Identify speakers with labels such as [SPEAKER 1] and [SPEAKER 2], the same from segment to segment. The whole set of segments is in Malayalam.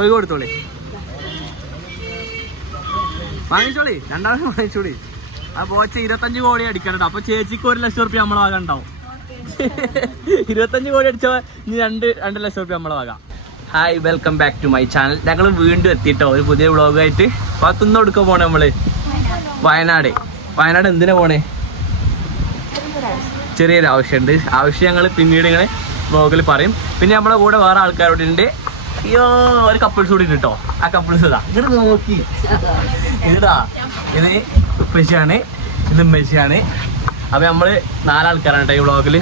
[SPEAKER 1] ഒരു കൊടുത്തോളി. വാങ്ങിച്ചോളി. രണ്ടാമത് വാങ്ങിച്ചോളി. ആ പോച്ച ഇരുപത്തഞ്ച് കോടി അടിക്കണ്ട അപ്പൊ ചേച്ചിക്ക് ഒരു ലക്ഷം റുപ്യ നമ്മളെ വാങ്ങ ഉണ്ടാവും. ഇരുപത്തഞ്ച് കോടി അടിച്ച ഇനി രണ്ട് രണ്ട് ലക്ഷം റുപ്യ നമ്മളെ വാങ്ങാം hi welcome back to my channel ഞങ്ങൾ വീണ്ടും എത്തിയിട്ടോ ഒരു പുതിയ വ്ളോഗായിട്ട് പത്തുനിന്ന് കൊടുക്കാൻ പോണേ നമ്മൾ? വയനാട്. വയനാട് എന്തിനാ പോണേ? ചെറിയൊരു ആവശ്യമുണ്ട് ആവശ്യം ഞങ്ങൾ പിന്നീട് ഇങ്ങനെ വ്ളോഗിൽ പറയും. പിന്നെ നമ്മുടെ കൂടെ വേറെ ആൾക്കാരോട് ഉണ്ട് അയ്യോ ഒരു കപ്പിൾസ് കൂടി കേട്ടോ ആ കപ്പിൾസ് ഇതാ. ഇങ്ങോട്ട് നോക്കി. ഇതാ. ഇത് ഉപ്പശിയാണ് ഇത് ഉമ്മശിയാണ് അപ്പൊ നമ്മൾ നാലാൾക്കാരാണ് കേട്ടോ ഈ വ്ളോഗിൽ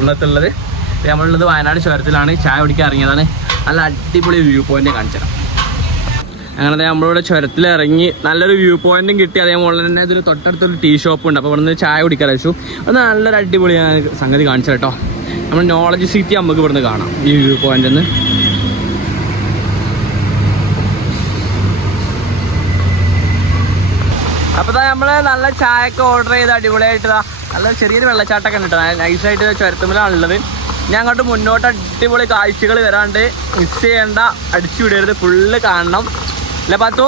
[SPEAKER 1] ഉള്ളത്തുള്ളത്. നമ്മളുള്ളത് വയനാട് ചുരത്തിലാണ്. ചായ കുടിക്കാൻ ഇറങ്ങിയതാണ്. നല്ല അടിപൊളി വ്യൂ പോയിന്റ് കാണിച്ചത് അങ്ങനെ നമ്മളിവിടെ ചുരത്തിൽ ഇറങ്ങി നല്ലൊരു വ്യൂ പോയിന്റും കിട്ടി. അതേപോലെ തന്നെ ഇതിന് തൊട്ടടുത്തൊരു ടീ ഷോപ്പ് ഉണ്ട്. അപ്പോൾ ഇവിടുന്ന് ചായ കുടിക്കാൻ വെച്ചു അത് നല്ലൊരു അടിപൊളി സംഗതി കാണിച്ചു കേട്ടോ നമ്മൾ നോളജ് സിറ്റി നമുക്ക് ഇവിടുന്ന് കാണാം ഈ വ്യൂ പോയിന്റിൽ അപ്പോൾ നമ്മൾ നല്ല ചായയൊക്കെ ഓർഡർ ചെയ്ത് അടിപൊളിയായിട്ട് നല്ല ചെറിയൊരു വെള്ളച്ചാട്ടമൊക്കെ ഉണ്ട് നൈസായിട്ട് ചുരത്തുമ്പോഴാണുള്ളത് ഞാൻ അങ്ങോട്ട് മുന്നോട്ട് അടിപൊളി കാഴ്ചകൾ വരാണ്ട് മിസ് ചെയ്യേണ്ട അടിച്ചു വിടരുത് ഫുള്ള് കാണണം. അല്ലേ പാത്തു?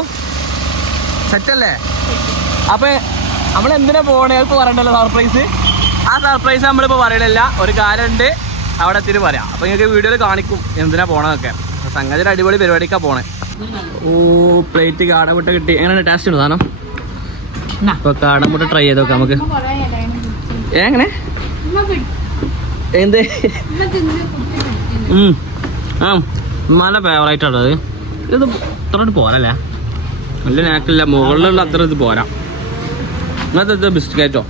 [SPEAKER 1] സെറ്റല്ലേ അപ്പൊ നമ്മൾ എന്തിനാ പോണേ? ഇപ്പൊ പറയണ്ടല്ലോ സർപ്രൈസ് ആ സർപ്രൈസ് നമ്മളിപ്പോ പറയണില്ല. ഒരു കാര്യമുണ്ട് അവിടെ എത്തിയിട്ട് പറയാം. അപ്പൊ നിങ്ങൾക്ക് വീഡിയോയിൽ കാണിക്കും എന്തിനാ പോണതൊക്കെ. സംഗതി അടിപൊളി പരിപാടിക്കാ പോണേ. ഓ പ്ലേറ്റ് കാടമുട്ട കിട്ടി. എങ്ങനെയാണ് ടേസ്റ്റ് ഉണ്ട് സാധനം? ഇപ്പൊ കാടമുട്ട ട്രൈ ചെയ്ത് നോക്കാം നമുക്ക്. എങ്ങനെ? എന്ത്. ആ നല്ല ഫേവറേറ്റ് ഇത് ഇത്രയോട്ട് പോരല്ലേ? നല്ല നാക്കില്ല മുകളിലുള്ള അത്ര ഇത് പോരാ. ഇന്നത്തെ ബിസ്ക്കറ്റോ?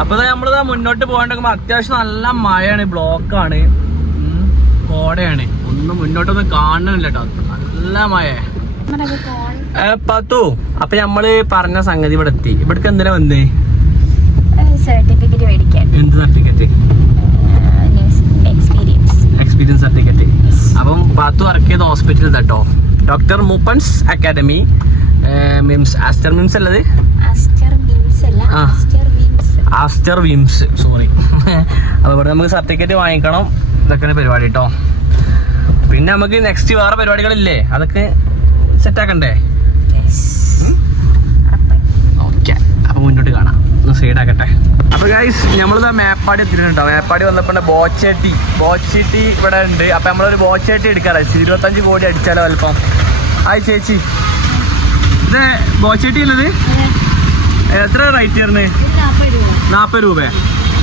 [SPEAKER 1] അപ്പൊ നമ്മളിതാ മുന്നോട്ട് പോകണ്ടെങ്കിൽ അത്യാവശ്യം നല്ല മഴയാണ്. ബ്ലോക്കാണ്. കോടയാണ്. ഒന്നും മുന്നോട്ടൊന്നും കാണുന്നില്ല കേട്ടോ നല്ല മഴ പത്തു അപ്പൊ നമ്മൾ പറഞ്ഞ സംഗതി ഇവിടെ എത്തി. ഇവിടേക്ക് എന്തിനാ വന്നേ?
[SPEAKER 2] സർട്ടിഫിക്കറ്റ് മേടിക്കാൻ
[SPEAKER 1] എന്ത് സർട്ടിഫിക്കറ്റ്
[SPEAKER 2] എക്സ്പീരിയൻസ്
[SPEAKER 1] സർട്ടിഫിക്കറ്റ് അപ്പം പാത്തു വർക്ക് ചെയ്ത ഹോസ്പിറ്റൽ കേട്ടോ doctor Moopen's academy MIMS Aster MIMS അല്ലത്? ആസ്റ്റർ വിംസ് സോറി അപ്പോൾ ഇവിടെ നമുക്ക് സർട്ടിഫിക്കറ്റ് വാങ്ങിക്കണം. ഇതൊക്കെയാണ് പരിപാടി കേട്ടോ പിന്നെ നമുക്ക് നെക്സ്റ്റ് വേറെ പരിപാടികളില്ലേ? അതൊക്കെ സെറ്റ് ആക്കണ്ടേ ഓക്കെ. അപ്പൊ മുന്നോട്ട് കാണാം. ഒന്ന് സൈഡ് ആക്കട്ടെ. അപ്പൊ ഗൈസ് നമ്മളിതാ മേപ്പാടി എത്തിയിട്ടുണ്ടോ? മേപ്പാടി വന്നപ്പോ ബോച്ചേട്ടി. ബോച്ചേട്ടി ഇവിടെ ഉണ്ട്. അപ്പൊ നമ്മളൊരു ബോച്ചേട്ടി എടുക്കാറ് ഇരുപത്തഞ്ച് കോടി അടിച്ചാലോ അല്പം. ആയി ചേച്ചി. ഇത് ബോച്ചേട്ടി ഉള്ളത്? എത്ര റേറ്റ് വരുന്നത് നാൽപ്പത് രൂപ.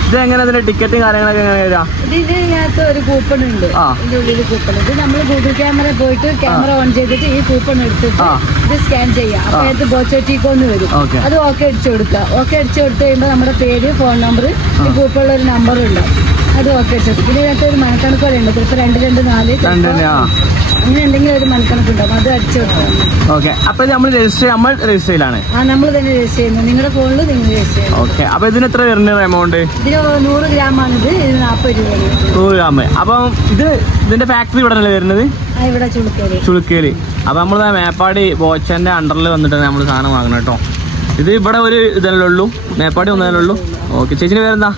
[SPEAKER 1] ഇത് എങ്ങനെ അതിന്റെ ടിക്കറ്റും കാര്യങ്ങളൊക്കെ എങ്ങനെ വരാം
[SPEAKER 2] ഇതിനകത്ത് ഒരു കൂപ്പൺ ഉണ്ട്
[SPEAKER 1] ആ.
[SPEAKER 2] ഇതിന്റെ ഉള്ളിൽ കൂപ്പൺ ഇത് നമ്മൾ ഗൂഗിൾ ക്യാമറ പോയിട്ട് ക്യാമറ ഓൺ ചെയ്തിട്ട് ഈ കൂപ്പൺ എടുത്തിട്ട്
[SPEAKER 1] ആ.
[SPEAKER 2] ഇത് സ്കാൻ ചെയ്യാം അപ്പൊ
[SPEAKER 1] ആ.
[SPEAKER 2] അത് ബോച്ചോട്ടിക്കോ എന്ന് വരും
[SPEAKER 1] Okay.
[SPEAKER 2] അത് ഓക്കെ അടിച്ചു കൊടുക്കുക ഓക്കെ അടിച്ചു കൊടുത്തു കഴിയുമ്പോൾ നമ്മുടെ പേര് ഫോൺ നമ്പർ ഈ കൂപ്പണിൽ ഒരു നമ്പർ ഉണ്ടാവും അത് ഓക്കെ പിന്നെ ഇതിനകത്ത് ഒരു മണക്കണക്ക് പോലെ ഉണ്ട്. ചിലപ്പോൾ രണ്ട് രണ്ട് നാല്.
[SPEAKER 1] രണ്ട് ആ
[SPEAKER 2] അങ്ങനെ എന്തെങ്കിലും ഒരു മണക്കണക്ക് ഉണ്ടാവും അത് അടിച്ചു കൊടുക്കണം
[SPEAKER 1] ഓക്കെ അപ്പൊ ഇത് നമ്മൾ രജിസ്റ്റർ നമ്മൾ രജിസ്റ്ററിലാണ്
[SPEAKER 2] ആ നമ്മൾ തന്നെ രജിസ്റ്റർ ചെയ്യുന്നു. നിങ്ങളുടെ ഫോണിൽ നിങ്ങൾ രജിസ്റ്റർ ചെയ്യുന്നു.
[SPEAKER 1] ഓക്കെ അപ്പൊ ഇതിന് എത്ര വരുന്നത് എമൗണ്ട്
[SPEAKER 2] ഇതിന് നൂറ് ഗ്രാം ആണ് ഇത് നാൽപ്പത് രൂപയാണ്
[SPEAKER 1] നൂറ് ഗ്രാം അപ്പം ഇത് ഇതിന്റെ ഫാക്ടറി ഇവിടെ അല്ലേ വരുന്നത്?
[SPEAKER 2] ആ ഇവിടെ ചുളുക്കൽ.
[SPEAKER 1] ചുളുക്കേൽ. അപ്പൊ നമ്മൾ മേപ്പാടി ബോച്ചന്റെ അണ്ടറിൽ വന്നിട്ടാണ് നമ്മൾ സാധനം വാങ്ങണം കേട്ടോ. ഇത് ഇവിടെ ഒരു ഇതല്ലേ ഉള്ളൂ. മേപ്പാടി ഒന്നല്ലേ ഉള്ളൂ. ഓക്കെ ചേച്ചിന്റെ പേരെന്താ?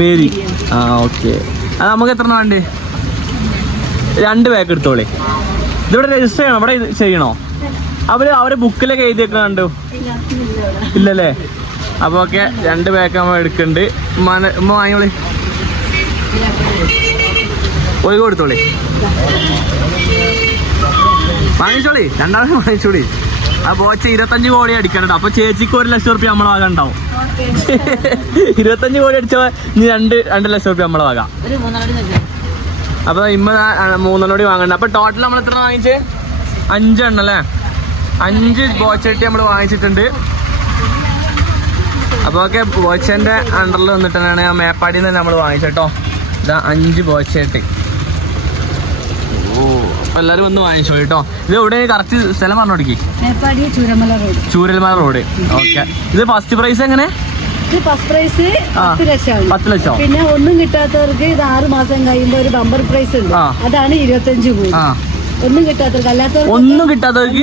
[SPEAKER 2] മേരി.
[SPEAKER 1] ആ ഓക്കെ. അത് നമുക്ക് എത്ര വേണ്ടേ? രണ്ട് ബാഗ് എടുത്തോളി. ഇതിവിടെ രജിസ്റ്റർ ചെയ്യണോ? ഇവിടെ ചെയ്യണോ? അവർ അവർ ബുക്കിലൊക്കെ എഴുതിയൊക്കെ കണ്ടു? ഇല്ലല്ലേ? അപ്പൊ ഓക്കെ രണ്ട് ബാഗ് നമ്മൾ എടുക്കുന്നുണ്ട് ഉമ്മാനെ ഉമ്മ വാങ്ങിയോളി ഒഴിവ് കൊടുത്തോളി. വാങ്ങിച്ചോളി. രണ്ടാമത് വാങ്ങിച്ചോളി. ആ ബോച്ച ഇരുപത്തഞ്ച് കോടി അടിക്കണ്ട അപ്പൊ ചേച്ചിക്ക് ഒരു ലക്ഷം റുപ്യ നമ്മളെ വാങ്ങ ഉണ്ടാവും. ഇരുപത്തഞ്ച് കോടി അടിച്ച ഇനി രണ്ട് രണ്ട് ലക്ഷം റുപ്യ നമ്മളെ
[SPEAKER 2] നൽകാം
[SPEAKER 1] അപ്പൊ ഇമ്മ മൂന്നെണ്ണോടി വാങ്ങണ്ട അപ്പൊ ടോട്ടൽ നമ്മൾ എത്ര വാങ്ങിച്ചേ? അഞ്ചെണ്ണം അല്ലേ? അഞ്ച് ബോച്ചട്ടി നമ്മൾ വാങ്ങിച്ചിട്ടുണ്ട്. അപ്പൊ ഓക്കെ ബോച്ചന്റെ അണ്ടറിൽ വന്നിട്ടാണ് ആ മേപ്പാടിയിൽ നിന്ന് നമ്മൾ വാങ്ങിച്ചേട്ടോ ഇതാ അഞ്ച് ബോച്ചട്ടി എല്ലാരും വന്ന് വാങ്ങിച്ചോ കേട്ടോ. ഇത് എവിടെ കറക്റ്റ് സ്ഥലം പറഞ്ഞു കൊടുക്കി. ചൂരൽമല റോഡ് ഓക്കെ ഇത് ഫസ്റ്റ് പ്രൈസ് എങ്ങനെ?
[SPEAKER 2] First prize. പത്ത്
[SPEAKER 1] ലക്ഷം?
[SPEAKER 2] പിന്നെ ഒന്നും കിട്ടാത്തവർക്ക് ഇത് ആറ് മാസം കഴിയുമ്പോൾ ഒരു ബമ്പർ പ്രൈസ് ഉണ്ട്. അതാണ് ഇരുപത്തഞ്ച് കോടി ഒന്നും കിട്ടാത്തവർക്ക് അല്ലാത്തവർക്ക്
[SPEAKER 1] ഒന്നും കിട്ടാത്തവർക്ക്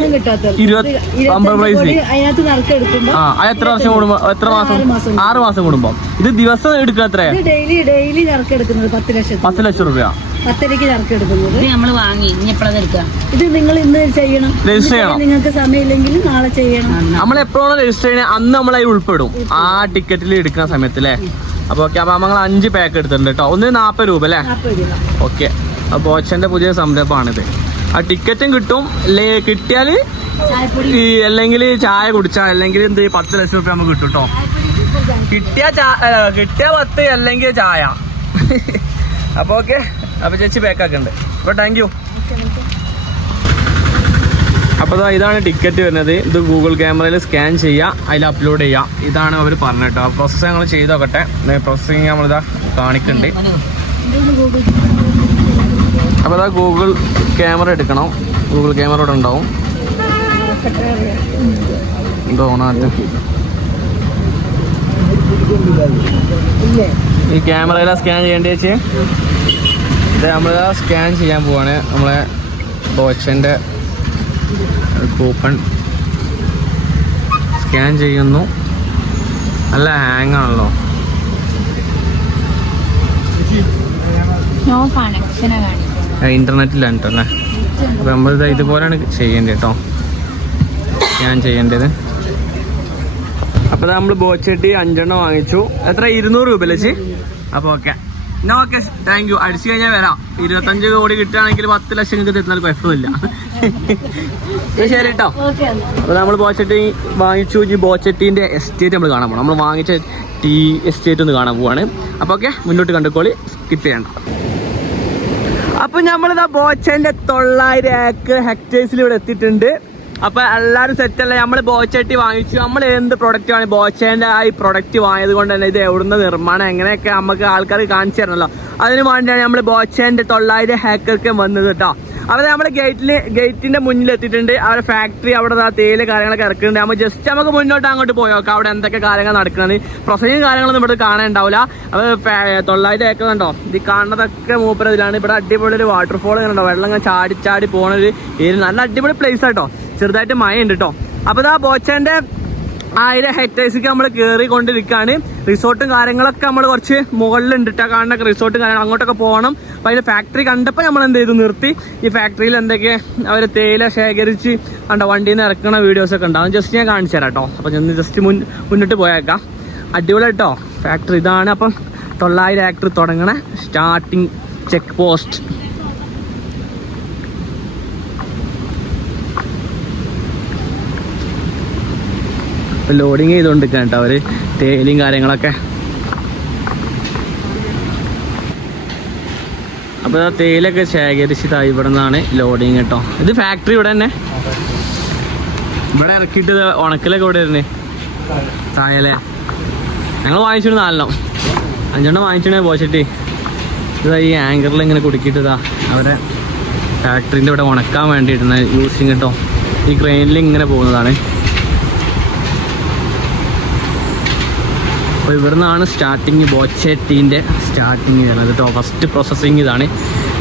[SPEAKER 1] ഇരുപത് അമ്പത് പ്രൈസ്.
[SPEAKER 2] അതിനകത്ത് നറുക്കെടുക്കുമ്പോ
[SPEAKER 1] ആ അത് എത്ര വർഷം കൂടുമ്പോ എത്ര മാസം?
[SPEAKER 2] ആറ് മാസം
[SPEAKER 1] കൂടുമ്പോ. ഇത് ദിവസം എടുക്കുക എത്രയാ?
[SPEAKER 2] ഇത് ഡെയിലി ഡെയിലി നറുക്കെടുക്കുന്നത് പത്ത് ലക്ഷം
[SPEAKER 1] പത്ത് ലക്ഷം രൂപ
[SPEAKER 2] പത്തരക്ക് നറുക്കെടുക്കുന്നത്
[SPEAKER 3] ഇത് നമ്മൾ വാങ്ങി ഇനി എപ്പോഴാണ് എടുക്കുക?
[SPEAKER 2] ഇത് നിങ്ങൾ ഇന്ന് ചെയ്യണം.
[SPEAKER 1] രജിസ്റ്റർ ചെയ്യണം.
[SPEAKER 2] നിങ്ങൾക്ക് സമയമില്ലെങ്കിൽ നാളെ ചെയ്യണം.
[SPEAKER 1] നമ്മൾ എപ്പോഴാണ് രജിസ്റ്റർ ചെയ്യുന്നത് അന്ന് നമ്മൾ അതിൽ ഉൾപ്പെടും. ആ ടിക്കറ്റിൽ എടുക്കുന്ന സമയത്ത് അല്ലേ അപ്പൊ ഓക്കെ അപ്പൊ നമ്മൾ അഞ്ച് പാക്ക് എടുത്തിട്ടുണ്ട് കേട്ടോ. ഒന്ന് നാൽപ്പത് രൂപ അല്ലേ ഓക്കെ അപ്പൊ ബോച്ചന്റെ പുതിയ സംരംഭമാണിത്. ആ ടിക്കറ്റും കിട്ടും.
[SPEAKER 2] കിട്ടിയാൽ
[SPEAKER 1] ഈ അല്ലെങ്കിൽ ചായ കുടിച്ചാൽ അല്ലെങ്കിൽ എന്ത് പത്ത് ലക്ഷം റുപ്യ നമുക്ക് കിട്ടും കേട്ടോ കിട്ടിയ കിട്ടിയ പത്ത് അല്ലെങ്കിൽ ചായ. അപ്പൊ ഓക്കെ. അപ്പൊ ചേച്ചി പാക്കാക്കുണ്ട് അപ്പൊ താങ്ക് യു അപ്പോൾ ഇതാണ് ടിക്കറ്റ് വരുന്നത്. ഇത് ഗൂഗിൾ ക്യാമറയിൽ സ്കാൻ ചെയ്യുക അതിൽ അപ്ലോഡ് ചെയ്യുക ഇതാണ് അവർ പറഞ്ഞിട്ടോ പ്രോസസ്സ് ഞങ്ങൾ ചെയ്തോക്കട്ടെ പ്രോസസ്സിങ് നമ്മളിതാ കാണിക്കുന്നുണ്ട് അപ്പോൾ അതാ ഗൂഗിൾ ക്യാമറ എടുക്കണം. ഗൂഗിൾ ക്യാമറ ഇവിടെ ഉണ്ടാവും. ഈ ക്യാമറയിലാണ് സ്കാൻ ചെയ്യേണ്ടി വെച്ച് ഇത് നമ്മളിതാ സ്കാൻ ചെയ്യാൻ പോവാണ്. നമ്മളെ ബോച്ചന്റെ കൂപ്പൺ. സ്കാൻ ചെയ്യുന്നു. നല്ല ഹാങ് ആണല്ലോ.
[SPEAKER 3] നോ കണക്ഷനെ കാണിക്കും
[SPEAKER 1] ഇന്റർനെറ്റിലാണ് കേട്ടോ അല്ലേ? അപ്പോൾ നമ്മൾ ഇതുപോലെയാണ് ചെയ്യേണ്ടത് കേട്ടോ ഞാൻ ചെയ്യേണ്ടത്. അപ്പോൾ നമ്മൾ ബോച്ചട്ടി അഞ്ചെണ്ണം വാങ്ങിച്ചു. എത്ര? ഇരുന്നൂറ് രൂപ അല്ലേ അപ്പൊ അപ്പോൾ ഓക്കെ എന്നാ ഓക്കെ താങ്ക് യു അടിച്ചു കഴിഞ്ഞാൽ വരാം. ഇരുപത്തഞ്ച് കോടി കിട്ടുകയാണെങ്കിൽ പത്ത് ലക്ഷം നിങ്ങൾക്ക് തരുന്നാൽ കുഴപ്പമില്ല. ശരി കേട്ടോ അപ്പോൾ നമ്മൾ ബോച്ചട്ടി വാങ്ങിച്ചു. ഈ ബോച്ചട്ടീന്റെ എസ്റ്റേറ്റ് നമ്മൾ കാണാൻ പോകണം നമ്മൾ വാങ്ങിച്ച ടീ എസ്റ്റേറ്റ് ഒന്ന് കാണാൻ പോവാണ്. അപ്പോൾ ഓക്കെ മുന്നോട്ട് കണ്ടുക്കോളി. സ്കിപ്പ് ചെയ്യണ്ട. അപ്പൊ നമ്മളിതാ ബോച്ചന്റെ തൊള്ളായിരം ഏക്കർ ഹെക്ടേഴ്സിൽ ഇവിടെ എത്തിയിട്ടുണ്ട്. അപ്പൊ എല്ലാരും സെറ്റ് അല്ല നമ്മൾ ബോച്ചട്ടി വാങ്ങിച്ചു. നമ്മൾ എന്ത് പ്രൊഡക്റ്റ് വാങ്ങി ബോച്ചന്റെ ആ ഈ പ്രൊഡക്റ്റ് വാങ്ങിയത് കൊണ്ട് തന്നെ ഇത് എവിടുന്ന നിർമ്മാണം എങ്ങനെയൊക്കെ നമുക്ക് ആൾക്കാർ കാണിച്ചു തരണല്ലോ. അതിനു വേണ്ടിയാണ് നമ്മൾ ബോച്ചന്റെ തൊള്ളായിരം ഹേക്കർക്ക് വന്നത് കേട്ടോ അപ്പോൾ നമ്മൾ ഗേറ്റിൽ ഗേറ്റിന്റെ മുന്നിൽ എത്തിയിട്ടുണ്ട്. അവരുടെ ഫാക്ടറി അവിടെ തേയില കാര്യങ്ങളൊക്കെ ഇറക്കുന്നുണ്ട്. നമ്മൾ ജസ്റ്റ് നമുക്ക് മുന്നോട്ട് അങ്ങോട്ട് പോയോക്കാം അവിടെ എന്തൊക്കെ കാര്യങ്ങൾ നടക്കുന്നത് പ്രൊസൈസും കാര്യങ്ങളൊന്നും ഇവിടെ കാണാൻ ഉണ്ടാവില്ല. തൊള്ളായിരം ഏക്കർ കണ്ടോ? ഇത് കാണുന്നതൊക്കെ മൂപ്പരതിലാണ്. ഇവിടെ അടിപൊളി ഒരു വാട്ടർഫോൾ ഉണ്ടോ വെള്ളം ഇങ്ങനെ ചാടി ചാടി ഏരിയ നല്ല അടിപൊളി പ്ലേസ് ആട്ടോ ചെറുതായിട്ട് മഴ ഉണ്ട് കേട്ടോ അപ്പോൾ ഇതാ ബോച്ചന്റെ ആയിരം ഹെക്ടേഴ്സിലേക്ക് നമ്മൾ കയറി കൊണ്ടിരിക്കുകയാണ് റിസോർട്ടും കാര്യങ്ങളൊക്കെ നമ്മൾ കുറച്ച് മുകളിലുണ്ട് കാണുന്ന റിസോർട്ടും കാര്യങ്ങൾ അങ്ങോട്ടൊക്കെ പോകണം. അപ്പോൾ അതിന്റെ ഫാക്ടറി കണ്ടപ്പോൾ നമ്മൾ എന്ത് ചെയ്തു? നിർത്തി. ഈ ഫാക്ടറിയിൽ എന്തൊക്കെ അവർ തേയില ശേഖരിച്ച് കണ്ടോ? വണ്ടിയിൽ നിന്ന് ഇറക്കുന്ന വീഡിയോസൊക്കെ ഉണ്ടാവും ജസ്റ്റ് ഞാൻ കാണിച്ചു തരാം കേട്ടോ അപ്പോൾ ഞാൻ ജസ്റ്റ് മുൻ മുന്നിട്ട് പോയേക്കാം. അടിപൊളി കേട്ടോ ഫാക്ടറി ഇതാണ്. അപ്പം തൊള്ളായിരം ആക്ടർ തുടങ്ങണ. സ്റ്റാർട്ടിങ് ചെക്ക് പോസ്റ്റ് ലോഡിങ് ചെയ്തുകൊണ്ടിരിക്കുകയാണ് കേട്ടോ അവർ. തേയിലയും കാര്യങ്ങളൊക്കെ. അപ്പോൾ ആ തേയിലൊക്കെ ശേഖരിച്ചിട്ട് ഇവിടെ നിന്നാണ് ലോഡിങ് കേട്ടോ. ഇത് ഫാക്ടറി ഇവിടെ തന്നെ. ഇവിടെ ഇറക്കിയിട്ട് ഉണക്കലൊക്കെ ഇവിടെ വരുന്നേ. തായല്ലേ ഞങ്ങൾ വാങ്ങിച്ചിട്ട് നാലെണ്ണം. അഞ്ചെണ്ണം വാങ്ങിച്ചിട്ടേ പോച്ചിട്ട്. ഇതാ ഈ ആങ്കറിൽ ഇങ്ങനെ കുടുക്കിയിട്ട് ഇതാ അവരെ ഫാക്ടറിന്റെ ഇവിടെ ഉണക്കാൻ വേണ്ടിയിട്ടാണ് യൂസിങ് കേട്ടോ. ഈ ക്രെയിനിൽ ഇങ്ങനെ പോകുന്നതാണ്. അപ്പോൾ ഇവിടുന്നാണ് സ്റ്റാർട്ടിങ് ബോച്ചേട്ടീന്റെ സ്റ്റാർട്ടിങ് വരുന്നത് കേട്ടോ. ഫസ്റ്റ് പ്രോസസ്സിങ് ഇതാണ്.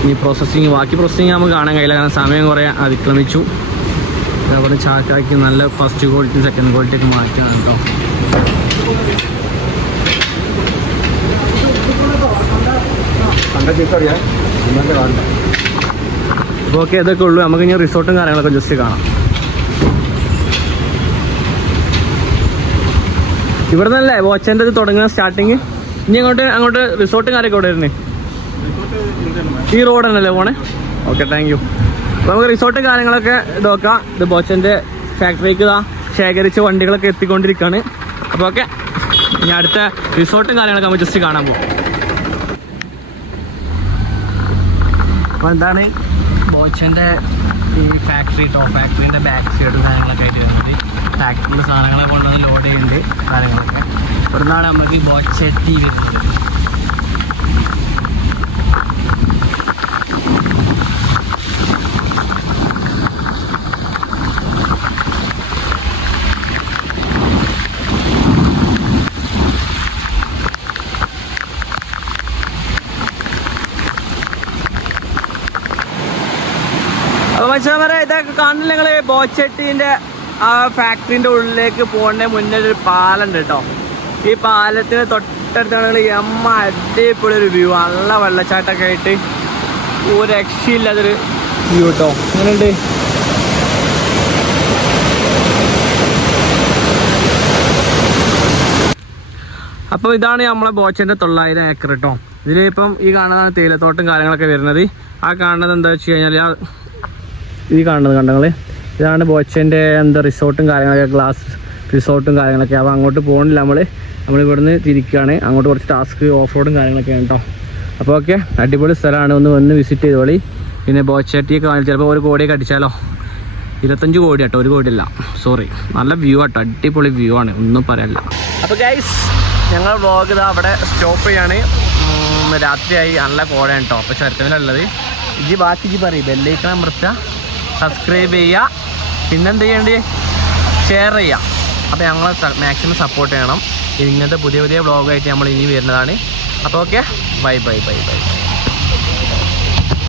[SPEAKER 1] ഇനി പ്രോസസ്സിങ് ബാക്കി പ്രോസസ്സിങ് നമുക്ക് കാണാൻ കഴിയില്ല. കാരണം സമയം കുറേ അതിക്രമിച്ചു. അതേപോലെ ചാക്കാക്കി നല്ല ഫസ്റ്റ് ക്വാളിറ്റി സെക്കൻഡ് ക്വാളിറ്റി ഒക്കെ മാറ്റാണ് കേട്ടോ. ഓക്കെ ഇതൊക്കെ ഉള്ളൂ. നമുക്ക് ഇനി റിസോർട്ടും കാര്യങ്ങളൊക്കെ ജസ്റ്റ് കാണാം. ഇവിടെ നിന്നല്ലേ വാച്ചന്റെ തുടങ്ങുന്ന സ്റ്റാർട്ടിങ് ഇനി അങ്ങോട്ട് അങ്ങോട്ട് റിസോർട്ടും കാര്യമൊക്കെ ഇവിടെ വരുന്നേ? ഈ റോഡ് തന്നെയല്ലേ പോണേ? ഓക്കെ താങ്ക് യു നമുക്ക് റിസോർട്ടും കാര്യങ്ങളൊക്കെ നോക്കാം. ഇത് ബോച്ചന്റെ ഫാക്ടറിക്ക് ഇതാ ശേഖരിച്ച് വണ്ടികളൊക്കെ എത്തിക്കൊണ്ടിരിക്കുകയാണ് അപ്പോൾ ഓക്കെ ഇനി അടുത്ത റിസോർട്ടും കാര്യങ്ങളൊക്കെ നമുക്ക് ജസ്റ്റ് കാണാൻ പോകും അപ്പോൾ എന്താണ്? ബോച്ചന്റെ ഈ ഫാക്ടറി ടോ ഫാക്ടറിന്റെ ബാക്ക് സൈഡും കാര്യങ്ങളൊക്കെ ആയിട്ട് വരുന്നത്. ഫാക്ടറിയിൽ സാധനങ്ങളെ കൊണ്ടുവന്ന് ലോഡ് ചെയ്യുന്നുണ്ട് കാര്യങ്ങളൊക്കെ ഒരു നിന്നാണ് നമുക്ക് വാച്ച് അപ്പോൾ മച്ചാമരെ ഇതൊക്കെ കാണുന്നില്ല നിങ്ങൾ? ബോച്ചട്ടിന്റെ ആ ഫാക്ടറിന്റെ ഉള്ളിലേക്ക് പോകേണ്ട മുന്നേ ഒരു പാലം ഉണ്ട് കേട്ടോ ഈ പാലത്തിന് തൊട്ടടുത്താണ് എമ്മ അടിപൊളി ഒരു വ്യൂ നല്ല വെള്ളച്ചാട്ടമൊക്കെ ആയിട്ട് ഒരു രക്ഷയില്ലാത്തൊരു വ്യൂ കേട്ടോ അങ്ങനെയുണ്ട് അപ്പോൾ ഇതാണ് നമ്മളെ ബോച്ചന്റെ തൊള്ളായിരം ഏക്കർ കേട്ടോ ഇതിലിപ്പം ഈ കാണുന്നതാണ് തേയിലത്തോട്ടം കാര്യങ്ങളൊക്കെ വരുന്നത്. ആ കാണുന്നത് എന്താ വെച്ച് കഴിഞ്ഞാൽ ഈ കാണുന്നത് കണ്ടങ്ങൾ ഇതാണ് ബോച്ചന്റെ എന്താ റിസോർട്ടും കാര്യങ്ങളൊക്കെ ഗ്ലാസ് റിസോർട്ടും കാര്യങ്ങളൊക്കെ. അപ്പോൾ അങ്ങോട്ട് പോകണില്ല നമ്മൾ നമ്മൾ ഇവിടുന്ന് തിരിക്കുകയാണ് അങ്ങോട്ട് കുറച്ച് ടാസ്ക് ഓഫ് റോഡും കാര്യങ്ങളൊക്കെ കേട്ടോ അപ്പോൾ ഓക്കെ അടിപൊളി സ്ഥലമാണ്. ഒന്ന് വന്ന് വിസിറ്റ് ചെയ്തോളി. പിന്നെ ബോച്ചട്ടിയൊക്കെ വാങ്ങി. ചിലപ്പോൾ ഒരു കോടിയൊക്കെ അടിച്ചാലോ? ഇരുപത്തഞ്ച് കോടി കേട്ടോ ഒരു കോടി അല്ല. സോറി നല്ല വ്യൂ ആട്ടോ. അടിപൊളി വ്യൂ ആണ്. ഒന്നും പറയാനില്ല അപ്പോൾ ഗൈസ് ഞങ്ങൾ വ്ളോഗ് ഇതാ അവിടെ സ്റ്റോപ്പ് ചെയ്യാണ്. രാത്രിയായി. നല്ല കോടയാണ് കേട്ടോ. അപ്പോൾ ചുരത്തമിലുള്ളത് ഇജി ബാക്കി ഇജി പറയും. ബെല്ലൈക്കണം മൃത്ത സബ്സ്ക്രൈബ് ചെയ്യുക. പിന്നെന്ത് ചെയ്യേണ്ടി? ഷെയർ ചെയ്യാം. അപ്പോൾ ഞങ്ങൾ മാക്സിമം സപ്പോർട്ട് ചെയ്യണം. ഇങ്ങനത്തെ പുതിയ പുതിയ വ്ളോഗായിട്ട് നമ്മൾ ഇനി വരുന്നതാണ്. അപ്പോൾ okay bye bye bye bye